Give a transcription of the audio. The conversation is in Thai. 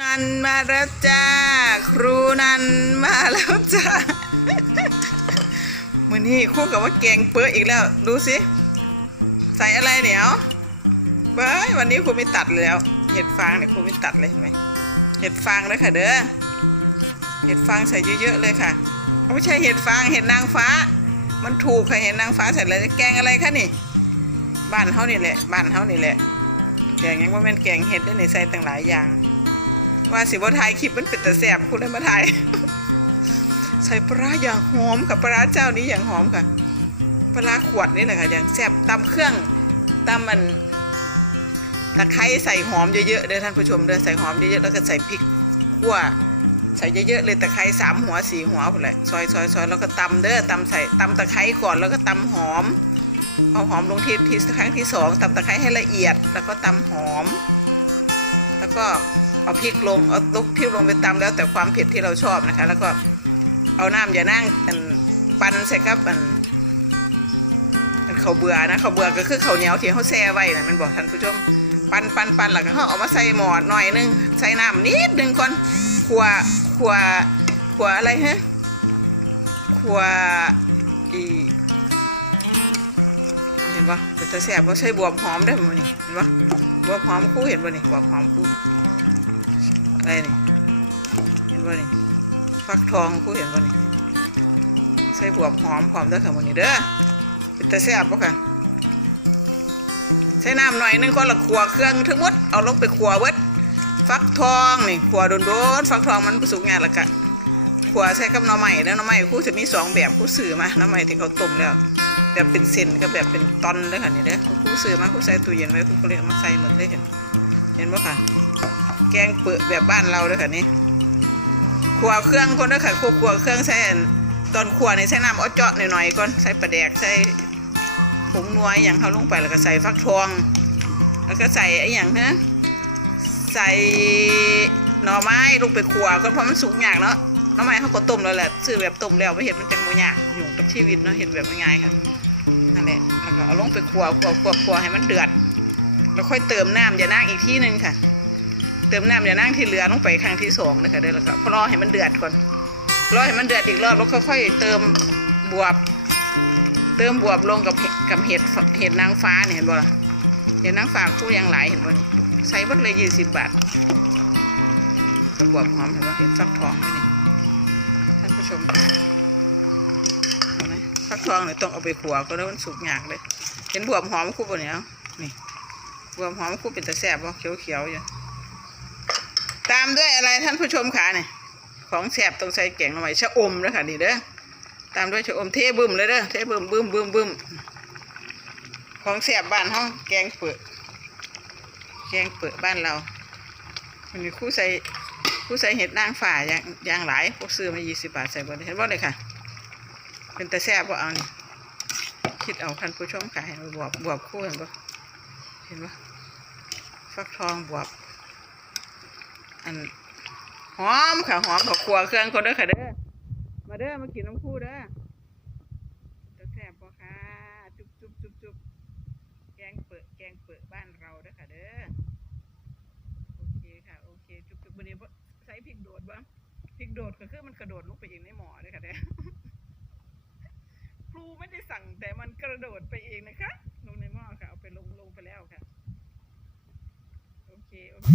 นันมาแล้วจ้า ครูนันมาแล้วจ้ามือนี้คู่กับว่าแกงเปื้ออีกแล้ว ดูสิใส่อะไรเหนียวเบ้ยวันนี้ครูไม่ตัดแล้ว เห็ดฟางเนี่ยครูไม่ตัดเลยเห็นไหมเห็ดฟางเลยค่ะเด้อเห็ดฟางใส่เยอะๆเลยค่ะไม่ใช่เห็ดฟางเห็ดนางฟ้า มันถูกค่ะเห็ดนางฟ้าใส่อะไรแกงอะไรคะนี่บ้านเฮานี่แหละบ้านเฮานี่แหละแกงยังว่าแม่นแกงเห็ดด้ในใส่ต่างหลายอย่าง ว่าสิบ่ถ่ายคลิปมันเป็นแต่แสบคุณเลยมาถ่ายใส่ปลาอย่างหอมค่ะปลาเจ้านี้อย่างหอมค่ะปลาร้าขวดนี่แหละค่ะอย่างแซ่บตำเครื่องตำมันตะไคร้ใส่หอมเยอะๆเด้อท่านผู้ชมเด้อใส่หอมเยอะๆแล้วก็ใส่พริกขั่วใส่เยอะๆเลยตะไคร้สามหัวสี่หัวหมดเลยซอยซอยซอยแล้วก็ตำเด้อตำใส่ตำตะไคร้ก่อนแล้วก็ตำหอมเอาหอมลงทีทีครั้งที่สองตำตะไคร้ให้ละเอียด แล้วก็ตำหอม แล้วก็ เอาพริกลงเอาตุกพริกลงไปตำแล้วแต่ความเผ็ดที่เราชอบนะคะ แล้วก็เอาน้ำอย่านั่งปั่นใส่ครับอันอันข้าเบื่อนะเขาเบื่อก็คือเขาเหนียวที่เขาแช่ไว้นะมันบอกท่านผู้ชมปั่นปั่นปั่นแล้วก็เขาเอามาใส่หม้อหน่อยนึงใส่น้ำนิดนึงก่อนขัวขัวขัวอะไรฮะขัวอีเห็นปะเป็นตะแสบว่าใส่บวบหอมได้ไหมนี่เห็นปะบวบหอมคู่เห็นปะนี่บวบหอมคู่ ไรนี่เห็นบ่นี่ฟักทองกูเห็นบ่นี่ใส่บวบหอมหอมเด้อค่ะมื้อนี้เด้อเป็นตาแซ่บบ่ค่ะใส่น้ำหน่อยนึงก็ละขัวเครื่องทั้งหมดเอาลงไปขัวเบิดฟักทองนี่ขัวโดนๆฟักทองมันสุกงานละกะขัวใส่กับหน่อไม้แล้วหน่อไม้กูจะมีสองแบบกูซื้อมาหน่อไม้ที่เขาต้มแล้วแบบเป็นเส้นกับแบบเป็นตอนเด้อค่ะนี่เด้อกูซื้อมากูใส่ตู้เย็นไว้กูก็เลยมาใส่หมดเลยเห็นเห็นบ่ค่ะ แกงเปือแบบบ้านเราด้วยค่ะนี่ขัวเครื่องก่อนด้วยค่ะขัวขัวเครื่องใส่ตอนขัวนี่ใส่น้ำเอเจาะหน่อยๆก่อนใส่ปลาแดกใส่ผงนัวอย่างเขาลงไปแล้วก็ใส่ฟักทอง แล้วก็ใส่ไอ้อย่างฮะใส่หน่อไม้ลงไปขัวก่อนเพราะมันสุกยากเนาะหน่อไม้เขาก็ต้มแล้วแหละซื้อแบบต้มแล้วไม่เห็นมันจังโมยากอยู่กับชีวิตเนาะเห็นแบบง่ายๆค่ะนั่นแหละแล้วก็เอาลงไปขัวขัวขัวขัวให้มันเดือดแล้วค่อยเติมน้ำอย่านั่งอีกที่หนึ่งค่ะ เติมน้ำอย่านั่งที่เหลือลงไปครั้งที่สองนะคะเด้อแล้วก็รอให้มันเดือดก่อนรอให้มันเดือดอีกรอบแล้วค่อยๆเติมบวบ เติมบวบลงกับเห็ดกับเห็ดเห็ดนางฟ้าเนี่ยเห็นบ่ล่ะเห็ดนางฟ้าคู่ยังหลายเห็นบ่นี่ใส่เบดเลยยี่สิบบาทบบวบหอมเห็นบ่เห็นฟักทองไหมนี่ท่านผู้ชมเห็นไหมฟักทองเนี่ยต้องเอาไปขัวก็แล้วมันสุกยากเลยเห็นบวบหอมคู่บ่เนี่ยนี่บวบหอมคู่เป็นตะแซ่บบ่เขียวๆอยู่ ตามด้วยอะไรท่านผู้ชมขาเนี่ยของแสบต้องใส่แกงหน่อไม้ชะอมด้วยค่ะนี่เด้อตามด้วยชะอมเทบึมเลยเด้อเทบึมบึมบึมบึมของแสบบ้านห้องแกงเปิดแกงเปิดบ้านเรามันมีคู่ใส่คู่ใส่เห็ดนางฝ่าอย่างอย่างหลายพวกซื้อมายี่สิบบาทใส่บนเห็นบ่เลยค่ะ เป็นแต่แซ่บบ่เอานี่คิดเอาท่านผู้ชมค่ะเห็นบ่บวบบวบคู่เห็นบ่เห็นบ่ฟักทองบวบ อันหอมค่ะหอมกับครัวเครื่องคนเด้อค่ะเด้อมาเด้อมากินน้ำคู่เด้อจะแซ่บบ่ค่ะจุบจุบจุบจุบแกงเปิดแกงเปิดบ้านเราเด้อค่ะเด้อโอเคค่ะโอเคจุบจุบวันนี้ใส่พริกโดดบ้างพริกโดดก็คือมันกระโดดลงไปเองในหม้อเด้อค่ะเด้อครูไม่ได้สั่งแต่มันกระโดดไปเองนะคะลงในหม้อค่ะเอาไปลงลงไปแล้วค่ะโอเคโอเค